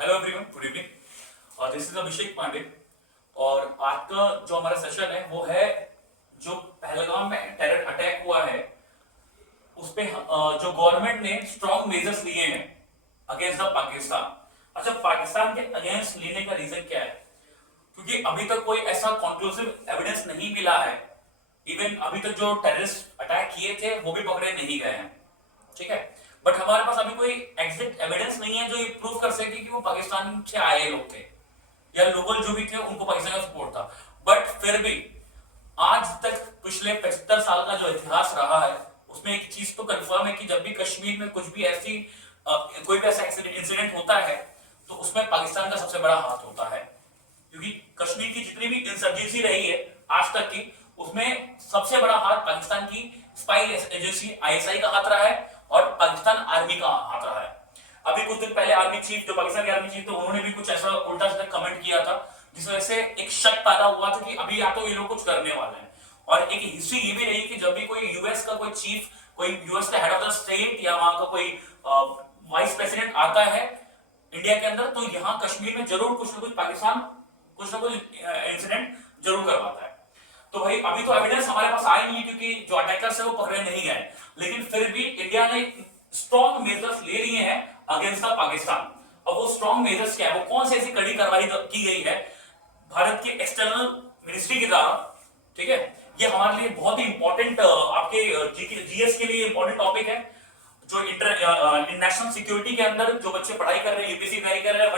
Hello everyone, good evening. This is Abhishek Pandey. और आज का जो हमारा सेशन है वो है जो पहलगाम में टेरर अटैक हुआ है उस पे जो गवर्नमेंट ने स्ट्रॉन्ग मेजर्स लिए हैं अगेंस्ट द पाकिस्तान। अच्छा, पाकिस्तान के अगेंस्ट लेने का रीजन क्या है? क्योंकि अभी तक कोई ऐसा कंक्लूसिव एविडेंस नहीं मिला है। इवन अभी तक जो टेररिस्ट अटैक किए थे वो भी पकड़े नहीं गए हैं, ठीक है। बट हमारे पास अभी कोई एग्जैक्ट एविडेंस नहीं है जो ये प्रूव कर सके कि वो पाकिस्तान से आए लोग थे या लोकल जो भी थे उनको पाकिस्तान का सपोर्ट था। बट फिर भी आज तक पिछले 75 साल का जो इतिहास रहा है उसमें एक चीज तो कंफर्म है कि जब भी कश्मीर में कुछ भी ऐसी कोई भी ऐसा इंसिडेंट होता है तो उसमें पाकिस्तान का सबसे बड़ा हाथ होता है। क्योंकि कश्मीर की जितनी भी इंसर्जेंसी रही है आज तक की, उसमें सबसे बड़ा हाथ पाकिस्तान की स्पाई एजेंसी आईएसआई का हाथ रहा है और पाकिस्तान आर्मी का हाथ रहा है। अभी कुछ दिन पहले आर्मी चीफ, जो पाकिस्तान के आर्मी चीफ थे, उन्होंने भी कुछ ऐसा उल्टा सीधा कमेंट किया था जिस वजह से एक शक पैदा हुआ था कि अभी या तो ये लोग कुछ करने वाले हैं। और एक हिस्ट्री ये भी रही कि जब भी कोई यूएस का कोई चीफ, कोई यूएस का हेड ऑफ द स्टेट या वहां का कोई वाइस प्रेसिडेंट आता है इंडिया के अंदर, तो यहाँ कश्मीर में जरूर कुछ ना कुछ पाकिस्तान कुछ ना कुछ इंसिडेंट जरूर करवाता है। तो भाई अभी तो एविडेंस हमारे पास आए नहीं क्योंकि जो अटैकर्स है वो पकड़े नहीं गए, लेकिन फिर भी इंडिया ने स्ट्रॉन्ग मेजर्स ले लिए हैं अगेंस्ट द पाकिस्तान। अब वो स्ट्रॉन्ग मेजर्स क्या है, वो कौन सी ऐसी कड़ी कार्रवाई की गई है भारत के एक्सटर्नल मिनिस्ट्री के द्वारा, ठीक है। ये हमारे लिए बहुत ही इंपॉर्टेंट, आपके जीएस के लिए इंपॉर्टेंट टॉपिक है। जो नेशनल सिक्योरिटी के अंदर जो बच्चे पढ़ाई कर रहे हैं, यूपीएससी की तैयारी कर रहे हैं,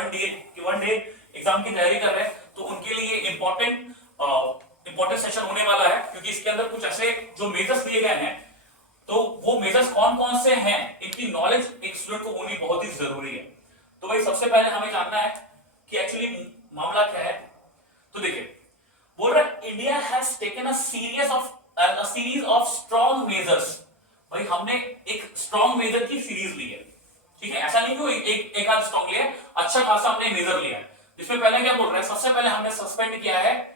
वन डे एग्जाम की तैयारी कर रहे हैं, तो उनके लिए इंपॉर्टेंट सेशन होने वाला है। क्योंकि इसके अंदर कुछ ऐसे जो मेजर्स लिए गए हैं, तो वो मेजर्स कौन कौन से हैं, इनकी नॉलेज एक स्टूडेंट को होनी बहुत ही जरूरी है। तो भाई सबसे पहले हमें जानना है कि एक्चुअली मामला क्या है। तो देखिए, बोल रहा है India has taken a series of strong measures. भाई हमने एक स्ट्रॉन्ग मेजर की सीरीज ली है, ठीक है। ऐसा नहीं कि एक आध स्ट्रॉन्ग लिया, अच्छा खासा हमने मेजर लिया है। इसमें पहले क्या बोल रहा है, सबसे पहले हमने सस्पेंड किया है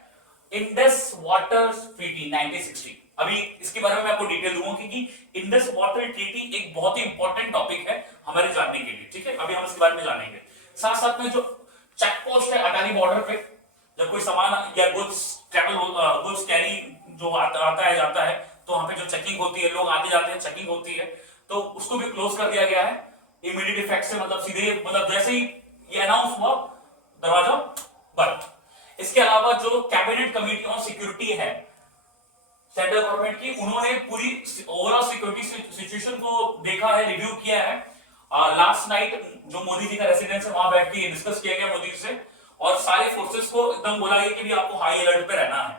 इंडस वाटर ट्रीटी 1960। अभी इसके बारे में मैं आपको डिटेल दूंगा क्योंकि इंडस वाटर ट्रीटी एक बहुत ही इंपॉर्टेंट टॉपिक है हमारे जानने के लिए, ठीक है। अभी हम इसके बारे में जानेंगे। साथ साथ में जो चेक पोस्ट है अटारी बॉर्डर पे, जब कोई सामान या गुड्स कैरी जो आता है जाता है, तो वहां पे जो चेकिंग होती है, लोग आते जाते हैं, चेकिंग होती है, तो उसको भी क्लोज कर दिया गया है इमीडिएट इफेक्ट से। मतलब सीधे, मतलब जैसे ही ये अनाउंस हुआ दरवाजा बंद। इसके अलावा जो कैबिनेट कमेटी ऑन सिक्योरिटी है सेंट्रल गवर्नमेंट की, उन्होंने पूरी ओवरऑल सिक्योरिटी सिचुएशन को देखा है, रिव्यू किया है। लास्ट नाइट जो मोदी जी का रेसिडेंस है वहां बैठ के डिस्कस किया गया मोदी से, और सारे फोर्सेस को एकदम बोला गया कि भी आपको हाई अलर्ट पे रहना है।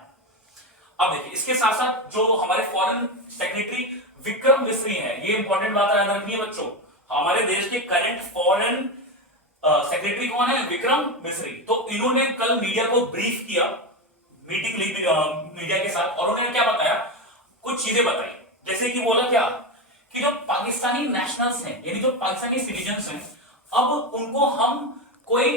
अब देखिए, इसके साथ साथ जो हमारे फॉरेन सेक्रेटरी विक्रम मिस्री है, ये इंपॉर्टेंट बात याद रखनी है बच्चों, हमारे देश के करंट फॉरेन सेक्रेटरी कौन है, विक्रम मिस्री। तो इन्होंने कल मीडिया को ब्रीफ किया, मीटिंग ली मीडिया के साथ, और उन्होंने क्या बताया, कुछ चीजें बताई। जैसे कि बोला क्या कि जो पाकिस्तानी नेशनल्स हैं, यानी जो पाकिस्तानी सिटीजन्स हैं, अब उनको हम कोई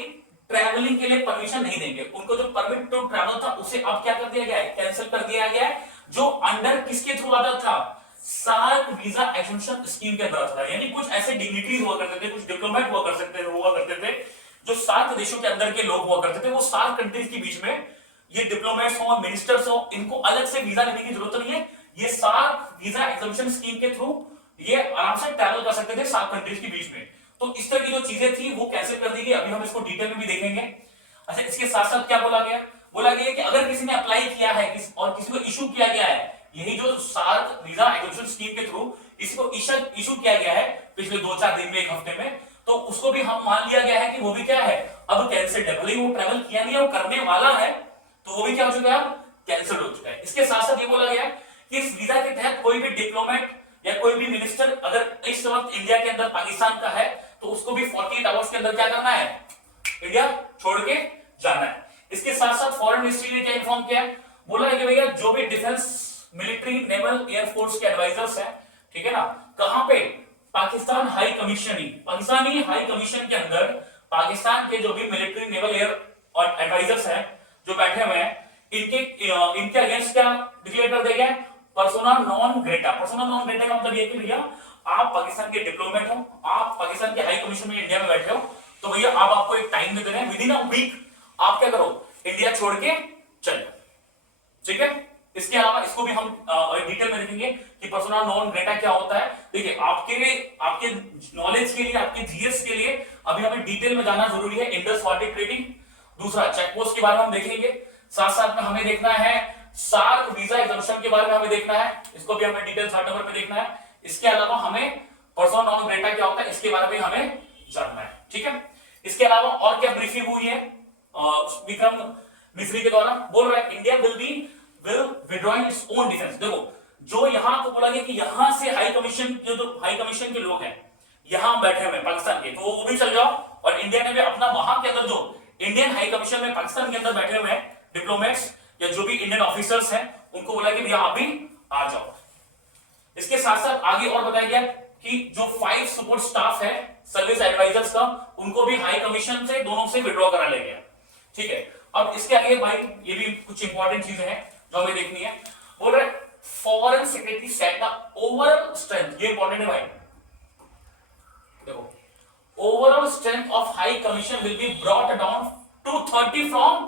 ट्रैवलिंग के लिए परमिशन नहीं देंगे। उनको जो परमिट टू ट्रैवल था उसे अब क्या कर दिया गया है, कैंसिल कर दिया गया है। जो अंडर किसके थ्रू आता था, सार्क वीजा एग्जम्पशन स्कीम के अंदर था। यानी कुछ ऐसे डिग्निटरीज हुआ करते थे, कुछ डिप्लोमेट हुआ करते थे जो सार्क देशों के अंदर के लोग हुआ करते थे। वो सार्क कंट्रीज के बीच में ये डिप्लोमेट्स हो, मिनिस्टर्स हो, इनको अलग से वीजा लेने की जरूरत नहीं है। ये सार्क वीजा एग्जम्पशन स्कीम के थ्रू ये आराम से ट्रैवल कर सकते थे सार्क कंट्रीज के बीच में। तो इस तरह की जो चीजें थी वो कैंसिल कर दी गई। अभी हम इसको डिटेल में भी देखेंगे। अच्छा, इसके साथ साथ क्या बोला गया, बोला गया कि अगर किसी ने अप्लाई किया है और किसी को इशू किया गया है, यही जो सार्क वीजा एग्जम्पशन स्कीम के थ्रू इसको इशू किया गया है पिछले 2-4 दिन में, एक हफ्ते में, तो उसको भी हम मान लिया गया है कि वो भी क्या है, अब कैंसिल है। भले वो ट्रैवल किया नहीं है, वो करने वाला है, तो वो भी क्या हो चुका है, कैंसिल हो चुका है। इसके साथ साथ ये बोला गया कि इस वीजा के तहत कोई भी डिप्लोमेट या कोई भी मिनिस्टर अगर इस वक्त इंडिया के अंदर पाकिस्तान का है, तो उसको भी 48 आवर्स के अंदर क्या करना है, इंडिया छोड़ के जाना है। इसके साथ साथ फॉरेन मिनिस्ट्री ने क्या इन्फॉर्म किया, बोला है कि भैया जो भी डिफेंस, मिलिट्री, नेवल, एयरफोर्स के एडवाइजर्स हैं, ठीक है ना, कहां पे, पाकिस्तानी हाई कमीशन के अंदर पाकिस्तान के जो भी मिलिट्री, नेवल, एयर और एडवाइजर्स हैं जो बैठे हुए हैं, इनके अगेंस्ट क्या डिक्लेयर कर दिया गया, persona non Greta. Persona non Greta का मतलब ये कि भैया आप पाकिस्तान के डिप्लोमेट हो, आप पाकिस्तान के हाई कमीशन में इंडिया में बैठे हो, तो भैया आप आपको एक टाइम दे रहे हैं, विद इन अ वीक आप क्या करो, इंडिया छोड़ के चलो, ठीक है। इसके अलावा इसको भी हम डिटेल में देखेंगे कि पर्सोना नॉन ग्रेटा क्या होता है। देखिए आपके नॉलेज के लिए, आपके जीएस के लिए अभी हमें डिटेल में जाना जरूरी है। इंडस वाटर ट्रेडिंग, दूसरा चेक पोस्ट के बारे में हम देखेंगे, साथ साथ में हमें देखना है सार्क वीजा एग्जम्पशन के बारे में हमें देखना है, इसको भी हमें डिटेल 3rd नंबर पे देखना है। इसके अलावा हमें पर्सोना नॉन ग्रेटा क्या होता है इसके बारे में हमें जानना है, ठीक है। इसके अलावा और क्या ब्रीफिंग हुई है विक्रम मिस्री के द्वारा, बोल रहा है India will withdrawing its own defense। देखो जो यहां को बोला गया कि यहां से हाई कमीशन हाई कमीशन के लोग हैं यहां बैठे हुए पाकिस्तान के, तो वो भी चल जाओ, और इंडिया ने भी अपना वहां के अंदर जो इंडियन हाई कमीशन में पाकिस्तान के अंदर बैठे हुए हैं डिप्लोमेट्स या जो भी इंडियन ऑफिसर्स हैं उनको बोला कि भैया आप भी आ जाओ। इसके साथ साथ आगे और बताया गया कि जो 5 सपोर्ट स्टाफ है सर्विस एडवाइजर्स का, उनको भी हाई कमीशन से दोनों से विड्रॉ करा ले गया, ठीक है। अब इसके आगे भाई ये भी कुछ इंपॉर्टेंट चीजें हैं जो हमें देखनी है। बोल रहे foreign secretary set the overall strength, ये इंपॉर्टेंट है भाई, देखो overall strength of high commission will be brought down to 30 from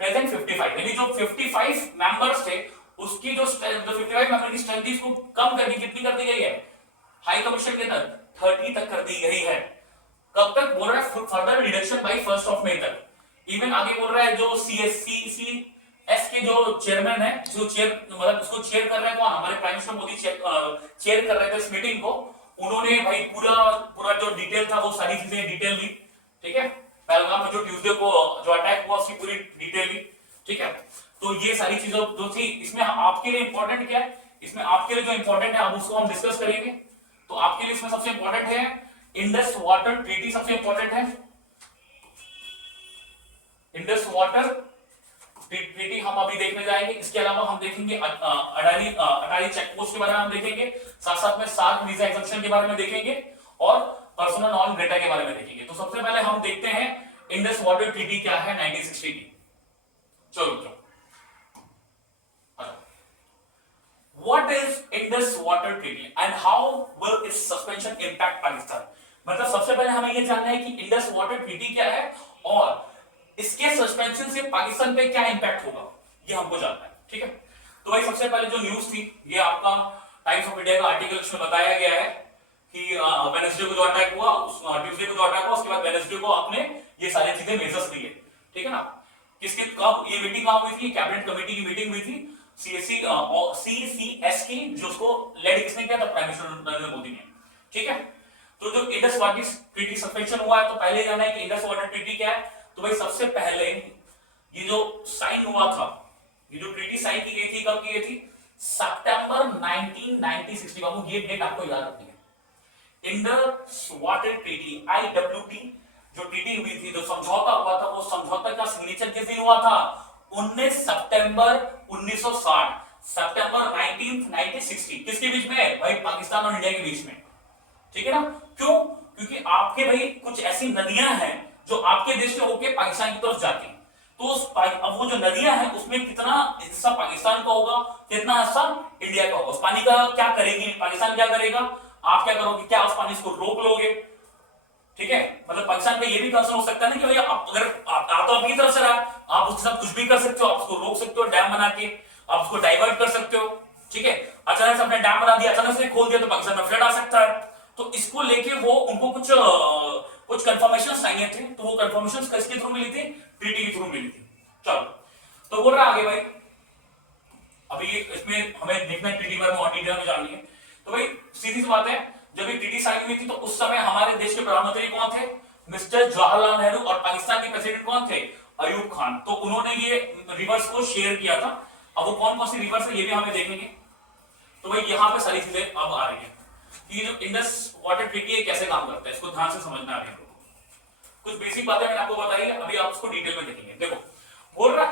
present 55। यानी जो 55 मेंबर्स थे उसकी जो 55 मेंबर की स्ट्रेंथ थी इसको कम करके कितनी कर दी गई है हाई कमीशन के अंदर 30 तक कर दी गई है। कब तक बोल रहा है, फर्दर रिडक्शन बाय 1 मई तक। इवन आगे बोल रहा है जो सीएससी के जो चेयरमैन है, जो मतलब उसको चेयर कर रहे हैं कौन, हमारे प्राइम मिनिस्टर मोदी चेयर कर रहे थे इस मीटिंग को। उन्होंने भाई पूरा जो डिटेल था वो सारी चीजें डिटेल दी, ठीक है। पहलगाम में जो ट्यूसडे को जो अटैक हुआ उसकी पूरी डिटेल दी, ठीक है। तो ये सारी चीजें जो थी इसमें आपके लिए इंपॉर्टेंट क्या है, इसमें आपके लिए जो इंपॉर्टेंट है अब उसको हम डिस्कस करेंगे। तो आपके लिए इसमें सबसे इंपॉर्टेंट है इंडस वाटर ट्रीटी, सबसे इंपॉर्टेंट है इंडस वाटर ट्रीटी हम अभी देखने जाएंगे। इसके अलावा हम देखेंगे अटारी चेक पोस्ट के बारे में हम देखेंगे, साथ साथ में सार्क वीजा एग्जम्पशन के बारे में देखेंगे और पर्सोना नॉन ग्रेटा के बारे में देखेंगे। तो सबसे पहले हम देखते हैं इंडस वाटर ट्रीटी क्या है 1960 की। चलो What is Indus Water Treaty and how will its suspension impact Pakistan? मतलब सबसे पहले हमें यह जानना है कि इंडस वाटर ट्रीटी क्या है और इसके सस्पेंशन से पाकिस्तान पे क्या इंपैक्ट होगा, ये हमको जानना है, ठीक है। तो भाई सबसे पहले जो न्यूज थी ये आपका टाइम्स ऑफ इंडिया का आर्टिकल इसमें बताया गया है कि वेडनेसडे को जो अटैक हुआ, ट्यूसडे को जो अटैक हुआ उसके बाद वेडनेसडे को आपने ये सारी चीजें मेजर्स लिए, ठीक है ना। किसके कब ये मीटिंग कहां हुई थी, कैबिनेट कमेटी की मीटिंग हुई थी सीसीएस की, जो उसको लेड किसने किया था, प्राइम मिनिस्टर नरेंद्र मोदी ने, ठीक है। तो जो इंडस वाटर ट्रीटी सस्पेंशन हुआ है तो पहले जाना है कि इंडस वाटर ट्रीटी क्या है। तो भाई सबसे पहले ये जो साइन हुआ था, ये जो ट्रीटी साइन की गई थी कब की गई थी, सितंबर 1960। बाबू ये डेट आपको याद रखनी है। इंडस वाटर ट्रीटी IWT जो ट्रीटी हुई थी, जो समझौता हुआ था, वो समझौता का सिग्नेचर किस दिन हुआ था, 19 सितंबर 1960, सितंबर 1960। किसके बीच में भाई, पाकिस्तान और इंडिया के बीच में, ठीक है ना। क्यों, क्योंकि आपके भाई कुछ ऐसी नदियां हैं जो आपके देश से होके पाकिस्तान की तरफ जाती हैं, तो अब वो जो नदियां हैं उसमें कितना हिस्सा पाकिस्तान का होगा, कितना हिस्सा इंडिया का होगा। उस पानी का क्या करेगी पाकिस्तान, क्या करेगा, आप क्या करोगे, क्या उस पानी को रोक लोगे, ठीक है। मतलब पाकिस्तान का ये भी कंसर्न हो सकता है ना कि भैया अगर आप तो आपकी तरफ से रहा, आप उसके साथ कुछ भी कर सकते हो, आप उसको रोक सकते हो डैम बना के, आप उसको डाइवर्ट कर सकते हो, ठीक है। अचानक से आपने डैम बना दिया, अचानक से खोल दिया तो पाकिस्तान में फ्लड आ सकता है। तो इसको लेके वो उनको कुछ कंफर्मेशन चाहिए थे, तो वो कंफर्मेशन किसके थ्रू मिली थी, ट्रीटी के थ्रू मिली थी। चलो तो बोल रहा आगे भाई, अभी इसमें हमें देखना है ट्रीटी में और डिटेल में जाननी है। तो भाई सीधी सी बात है, जब ये ट्रीटी साइन हुई थी तो उस समय हमारे देश के प्रधानमंत्री कौन थे, मिस्टर जवाहरलाल नेहरू, और पाकिस्तान के प्रेसिडेंट कौन थे, अयूब खान। तो उन्होंने ये रिवर्स को शेयर किया था। अब वो कौन कौन सी रिवर्स है ये भी हमें देखेंगे। तो भाई यहाँ पे सारी चीजें अब आ रही है कि जो इंडस वाटर ट्रीटी है कैसे काम करता है, इसको ध्यान से समझना है। कुछ बेसिक बातें मैंने आपको बताई है, अभी आप उसको डिटेल में देखेंगे। देखो बोल रहा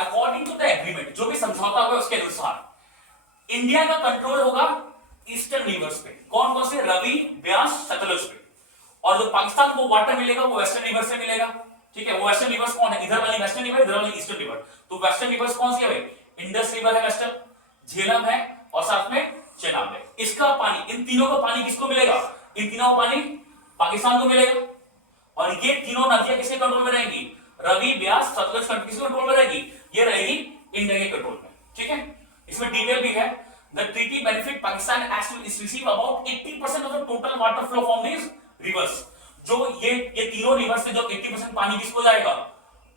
अकॉर्डिंग टू द एग्रीमेंट, जो भी समझौता हुआ उसके अनुसार इंडिया का कंट्रोल होगा ईस्टर्न रिवर्स पे, कौन कौन से, रवि, ब्यास, सतलुज पे, और जो पाकिस्तान को वाटर मिलेगा वो वेस्टर्न रिवर से मिलेगा, ठीक है। वो वेस्टर्न रिवर्स कौन है, इधर वाली वेस्टर्न रिवर, इधर वाली ईस्टर्न रिवर। तो वेस्टर्न रिवर्स कौन सी है भाई, इंडस रिवर है वेस्टर्न, झेलम है और साथ में चेनाब है। इसका पानी, इन तीनों का पानी किसको मिलेगा, इन तीनों का पानी पाकिस्तान को मिलेगा। और ये तीनों नदियां किसके कंट्रोल में रहेंगी? रवि, ब्यास, सतलज किसके कंट्रोल में रहेगी? ये रहेगी इंडिया के कंट्रोल में। ठीक है, इसमें डिटेल भी है। The treaty benefit Pakistan as to receive about 80% of the total water flow from these rivers। जो ये तीनों रिवर्स से जो 80% पानी किसको जाएगा?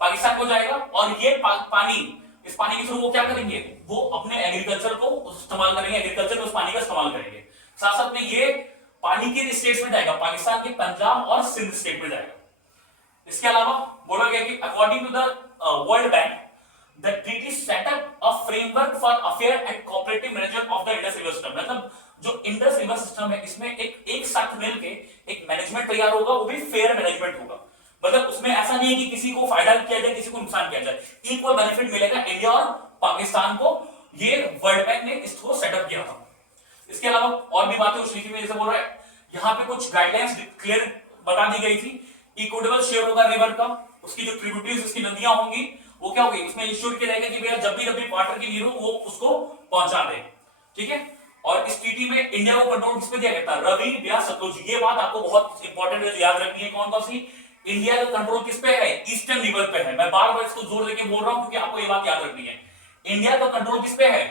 पाकिस्तान को जाएगा। और ये पानी, इस पानी के थ्रू वो क्या करेंगे? वो अपने एग्रीकल्चर को इस्तेमाल करेंगे, एग्रीकल्चर में उस पानी का इस्तेमाल करेंगे। साथ साथ में ये पानी किन स्टेट्स में जाएगा? पाकिस्तान के पंजाब और सिंध स्टेट में जाएगा। इसके अलावा बोला गया कि according to the world bank the treaty set up a framework for fair and cooperative management of the Indus River system। मतलब जो इंडस रिवर सिस्टम है इसमें एक साथ मिलके एक मैनेजमेंट तैयार होगा, वो भी फेयर मैनेजमेंट होगा। मतलब उसमें ऐसा नहीं है कि किसी को फायदा किया जाए, किसी को नुकसान किया जाए, इक्वल बेनिफिट मिलेगा इंडिया और पाकिस्तान को। ये वर्ल्ड बैंक ने इसको सेटअप किया था। इसके अलावा और भी बातें उस नीति में जैसे बोल रहा है, यहाँ पे कुछ गाइडलाइंस क्लियर बता दी गई थी। इक्विटेबल शेयर होगा रिवर का, उसकी जो ट्रिब्यूटरीज उसकी नदियां होंगी वो क्या होगी? उसमें इंश्योर किया जाएगा कि भैया जब भी वाटर की नीड हो वो उसको पहुंचा दे। ठीक है, और इस ट्रीटी में इंडिया को कंट्रोल किस पे दिया गया था? रवि, ब्यास, सतलुज। ये बात आपको बहुत इंपॉर्टेंट है, याद रखनी है। कौन कौन सी? इंडिया का कंट्रोल किस पे है? ईस्टर्न रिवर पे है। मैं बार बार इसको जोर देके बोल रहा हूं क्योंकि आपको ये बात याद रखनी है। इंडिया का कंट्रोल किस पे है?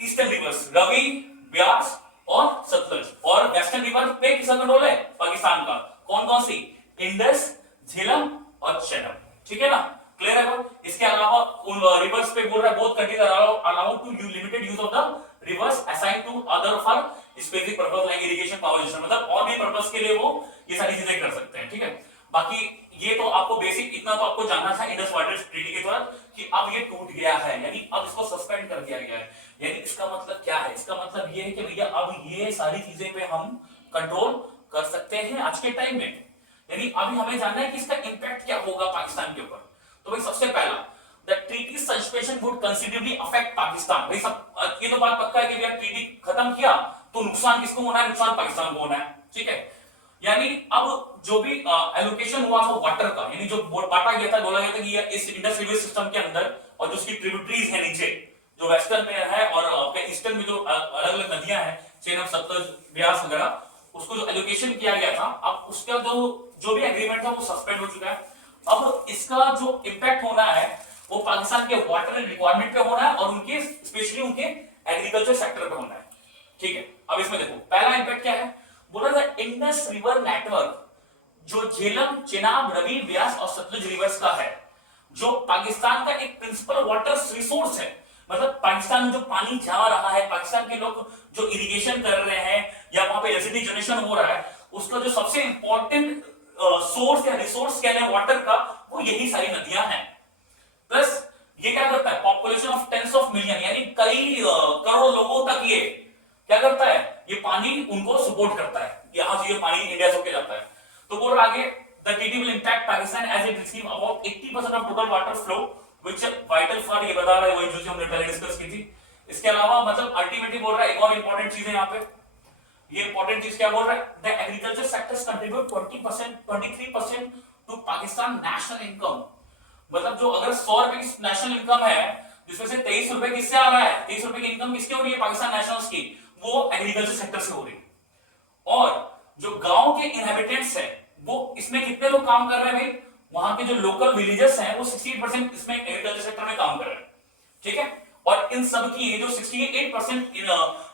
ईस्टर्न रिवर्स, रवि, ब्यास और सतलज। और वेस्टर्न रिवर पे किसका कंट्रोल है? पाकिस्तान का। कौन कौन सी? इंडस, झेलम और चेनाब। ठीक है ना, क्लियर है? इसके अलावा उन रिवर्स पे बोल रहा है both countries allowed to use limited use of the rivers assign to other for specific purpose like irrigation, power generation. मतलब और भी पर्पस के लिए वो ये सारी चीजें कर सकते हैं। ठीक है, बाकी ये तो आपको बेसिक इतना तो आपको जानना था इंडस वाटर ट्रीटी के द्वारा कि अब ये टूट गया है, यानी अब इसको सस्पेंड कर दिया गया है। यानी इसका मतलब क्या है? इसका मतलब ये है कि भैया अब ये सारी चीजें पे हम कंट्रोल कर सकते हैं आज के टाइम में। यानी अभी हमें जानना है कि इसका इंपैक्ट क्या होगा पाकिस्तान के ऊपर। तो भाई सबसे पहला, the treaty suspension would considerably affect Pakistan. भाई सब ये तो बात पक्का है कि भैया ट्रीटी खत्म किया तो नुकसान किसको होना है? नुकसान पाकिस्तान को होना है। ठीक है, यानी अब जो भी एलोकेशन हुआ था वाटर का, यानी जो बांटा गया था, बोला गया था कि ये इस इंडस रिवर सिस्टम के अंदर और जो उसकी ट्रिब्यूटरीज है नीचे जो वेस्टर्न में है और आपके ईस्टर्न में जो अलग अलग नदियां हैं, चेनाब, सतलज, ब्यास वगैरह, उसको जो एलोकेशन किया गया था, अब उसका जो भी एग्रीमेंट था वो सस्पेंड हो चुका है। अब इसका जो इंपैक्ट होना है वो पाकिस्तान के वाटर रिक्वायरमेंट पे होना है और उनके स्पेशली उनके एग्रीकल्चर सेक्टर पे होना है। ठीक है, अब इसमें देखो पहला इंपैक्ट क्या है? बोला था इंडस रिवर नेटवर्क जो झेलम, चेनाब, रवि, ब्यास और सतलुज रिवर्स का है, जो पाकिस्तान का एक प्रिंसिपल वाटर रिसोर्स है। मतलब पाकिस्तान में जो पानी जा रहा है, पाकिस्तान के लोग जो इरिगेशन कर रहे हैं या वहां पे इलेक्ट्रिसिटी जनरेशन हो रहा है, उसका जो सबसे इंपॉर्टेंट सोर्स या रिसोर्स क्या है वाटर का, वो यही सारी नदियां हैं। प्लस ये क्या करता है? Population of tens of million, यानी कई करोड़ लोगों तक ये क्या करता है? ये पानी उनको सपोर्ट करता है, यहां से ये पानी इंडिया से होके जाता है। तो बोल आगे, the treaty will impact Pakistan as it receive about 80% of total water flow which vital for, ये बता रहा है वही जो हमने पहले डिस्कस की थी। इसके अलावा मतलब अल्टीमेटली बोल रहा है एक और इंपॉर्टेंट चीज है यहाँ पे, ये इंपॉर्टेंट चीज क्या बोल रहा है? The agriculture sectors contribute 20%, 23% to Pakistan national income. मतलब जो अगर 100 रुपए की नेशनल इनकम है, जिसमें से 23 रुपए किससे आ रहा है? 23 रुपए की इनकम किसकी हो रही है? पाकिस्तान नेशनल्स की, वो एग्रीकल्चर सेक्टर से हो रही है। और जो गांव के इनहेबिटेंट्स है वो इसमें कितने लोग काम कर रहे हैं भाई? वहां के जो लोकल विलेजेस हैं वो 68% इसमें एग्रीकल्चर सेक्टर में काम कर रहे हैं। ठीक है, और इन सब की ये जो 68%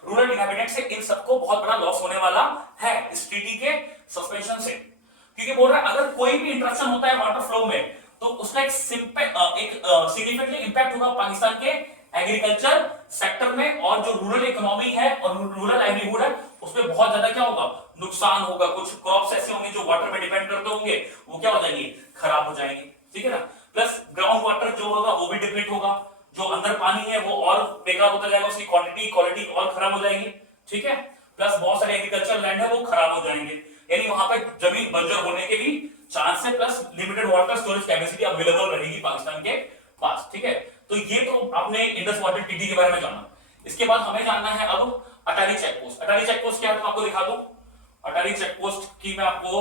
रूरल इनहेबिटेंट्स है, इन सबको बहुत बड़ा लॉस होने वाला है इस ट्रीटी के सस्पेंशन से। क्योंकि बोल रहा है अगर कोई भी इंटरप्शन होता है वाटर फ्लो में तो उसका एक सिग्निफिकेंटली इंपैक्ट होगा पाकिस्तान के एग्रीकल्चर सेक्टर में, और जो रूरल इकोनॉमी है और रूरल लाइवलीहुड है उसमें बहुत ज्यादा क्या होगा? नुकसान होगा। कुछ क्रॉप्स ऐसे होंगे जो वाटर पे डिपेंड करते होंगे, वो क्या हो जाएंगे? खराब हो जाएंगे। ठीक है ना, प्लस ग्राउंड वाटर जो होगा वो भी डिप्लीट होगा, जो अंदर पानी है वो और बेकार होता जाएगा, उसकी क्वालिटी और खराब हो जाएगी। ठीक है, प्लस बहुत सारे एग्रीकल्चर लैंड है वो खराब हो जाएंगे, यानी वहां पे जमीन बंजर होने के भी चांस है, plus limited water storage capacity available रहेगी पाकिस्तान के पास। ठीक है, तो ये तो आपने इंडस वाटर ट्रीटी के बारे में जाना। इसके बाद हमें जानना है अब अटारी चेक पोस्ट। अटारी चेक पोस्ट क्या है, तो आपको दिखा दूं। अटारी चेक पोस्ट की मैं आपको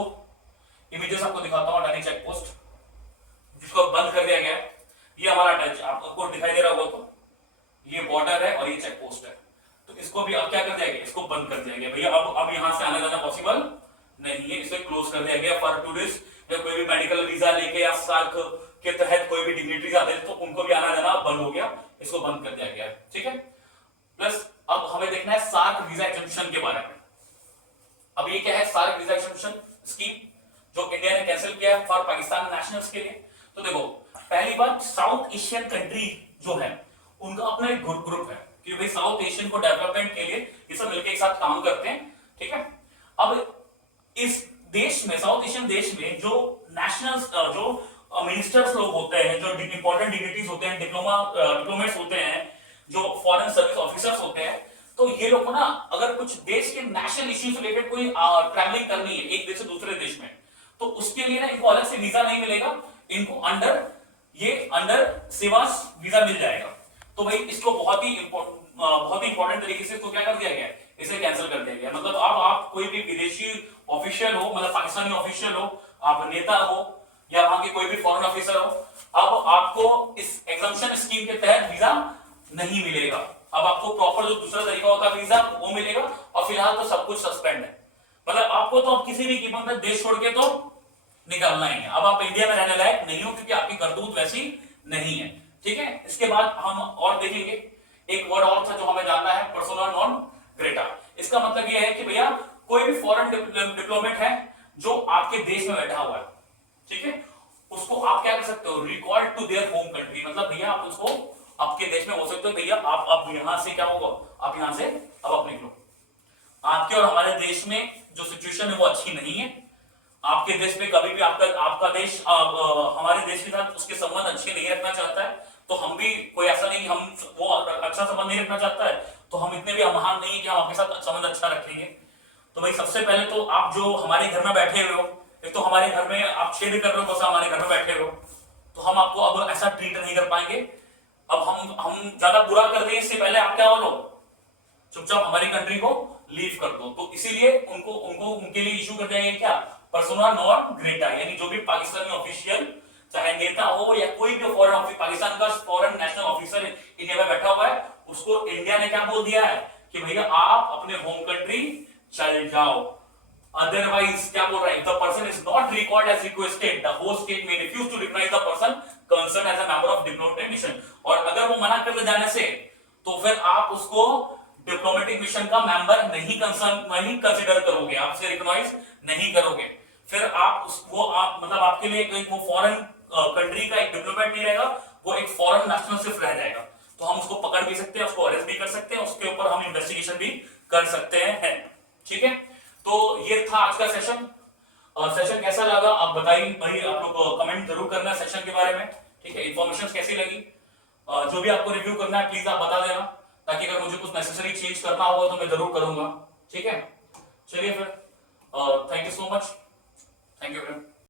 इमेजेस आपको दिखाता हूं। अटारी चेक पोस्ट जिसको बंद कर दिया गया, ये हमारा अटैच आपको दिखाई दे रहा होगा, तो ये बॉर्डर है और ये चेक पोस्ट है। तो इसको भी अब क्या कर दिया गया? इसको बंद कर दिया गया भैया। अब यहां से आने जाना पॉसिबल नहीं है, इसे क्लोज कर दिया गया फॉर टूरिस्ट या के या सार्क के तहत कोई भी डिग्निटरीज आते हैं तो उनको भी आना जाना बंद हो गया, इसको बंद कर दिया गया है, ठीक है। प्लस अब हमें देखना है सार्क वीजा एग्जम्पशन के बारे में। अब ये क्या है सार्क वीजा एग्जम्पशन स्कीम जो इंडिया ने कैंसिल किया है फॉर पाकिस्तान नेशनल्स के लिए। तो देखो पहली बात साउथ एशियन कंट्री जो है उनका अपना एक ग्रुप है कि भाई साउथ एशियन को डेवलपमेंट के लिए ये सब मिलकर एक साथ काम करते हैं, ठीक है। अब इस देश में साउथ एशियन देश में जो नेशनल जो मिनिस्टर्स लोग होते हैं, जो इंपॉर्टेंट डिग्निटीज होते हैं, डिप्लोमेट्स होते हैं, जो फॉरेन सर्विस ऑफिसर्स होते हैं, तो ये लोग को ना अगर कुछ देश के नेशनल इश्यू से रिलेटेड कोई ट्रैवलिंग करनी है एक देश से दूसरे देश में, तो उसके लिए ना इनको अलग से वीजा नहीं मिलेगा, इनको अंडर सेवा वीजा मिल जाएगा। तो भाई इसको बहुत ही इंपॉर्टेंट तरीके से इसको क्या कर दिया गया, इसे कैंसिल कर दिया गया। मतलब अब आप कोई भी विदेशी ऑफिशियल हो, मतलब पाकिस्तानी ऑफिशियल हो, आप नेता हो या वहां के कोई भी फॉरेन ऑफिसर हो, अब आपको इस एग्जम्पशन स्कीम के तहत वीजा नहीं मिलेगा। अब आपको प्रॉपर जो दूसरा तरीका होता है वीजा वो मिलेगा, और फिलहाल तो सब कुछ सस्पेंड है। मतलब आपको तो अब किसी भी कीमत में देश छोड़ के तो निकलना ही है। अब आप इंडिया में रहने लायक नहीं हो क्योंकि आपकी करतूत वैसी नहीं है, ठीक है। इसके बाद हम और देखेंगे एक वर्ड और था जो हमें जानना है, पर्सोना नॉन ग्रेटा। इसका मतलब यह है कि भैया कोई भी फॉरेन डिप्लोमेट है जो आपके देश में बैठा हुआ है, ठीक है, उसको आप क्या कर सकते हो, recall to their home country. मतलब भैया आप उसको आपके देश में हो सकते हो, भैया आप अब यहां से क्या होगा, आप यहां से अब आप निकलो। आपके और हमारे देश में जो सिचुएशन है वो अच्छी नहीं है। आपके देश में कभी भी आपका देश हमारे देश के साथ उसके संबंध अच्छे नहीं रखना चाहता है, तो हम भी कोई ऐसा नहीं कि हम वो अच्छा संबंध नहीं रखना चाहता है तो हम इतने भी महान नहीं है कि हम आपके साथ संबंध अच्छा रखेंगे। तो भाई सबसे पहले तो आप जो हमारे घर में बैठे हुए हो, एक तो हमारे घर में आप छेद कर रहे हो, बस हमारे घर में बैठे हो, तो हम आपको अब ऐसा ट्रीट नहीं कर पाएंगे। अब हम ज्यादा बुरा कर दें इससे पहले आप क्या बोलो, चुपचाप हमारी कंट्री को लीव कर दो। तो इसीलिए उनके लिए इशू कर दिया गया क्या, पर्सोना नॉन ग्रेटा, यानी जो भी पाकिस्तानी ऑफिशियल चाहे नेता हो या कोई भी फॉरेन ऑफिस पाकिस्तान का फॉरेन नेशनल ऑफिसर इंडिया में बैठा हुआ है, उसको इंडिया ने क्या बोल दिया है कि भैया आप अपने होम कंट्री चल जाओ। अदरवाइज क्या बोल रहा है, the person is not record as requested, the host state may refuse to recognise the person concern as a member of diplomatic mission. और अगर वो मना कर दे जाने से तो फिर आप उसको डिप्लोमेटिक मिशन का मेंबर नहीं कंसीडर करोगे, आपसे रिकॉग्नाइज नहीं करोगे। फिर आप उसको आप मतलब आपके लिए वो फॉरेन कंट्री का एक डिप्लोमेट नहीं रहेगा, वो एक फॉरेन नेशनल सिर्फ रह जाएगा। तो हम उसको पकड़ भी सकते हैं, उसको अरेस्ट भी कर सकते हैं, उसके ऊपर हम इन्वेस्टिगेशन भी कर सकते हैं, ठीक है। तो ये था आज का सेशन। सेशन कैसा लगा आप बताइए भाई, आप लोग कमेंट जरूर करना सेशन के बारे में, ठीक है। इंफॉर्मेशन कैसी लगी, जो भी आपको रिव्यू करना है प्लीज आप बता देना, ताकि अगर मुझे कुछ नेसेसरी चेंज करना होगा तो मैं जरूर करूंगा, ठीक है। चलिए फिर, thank you so much, thank you.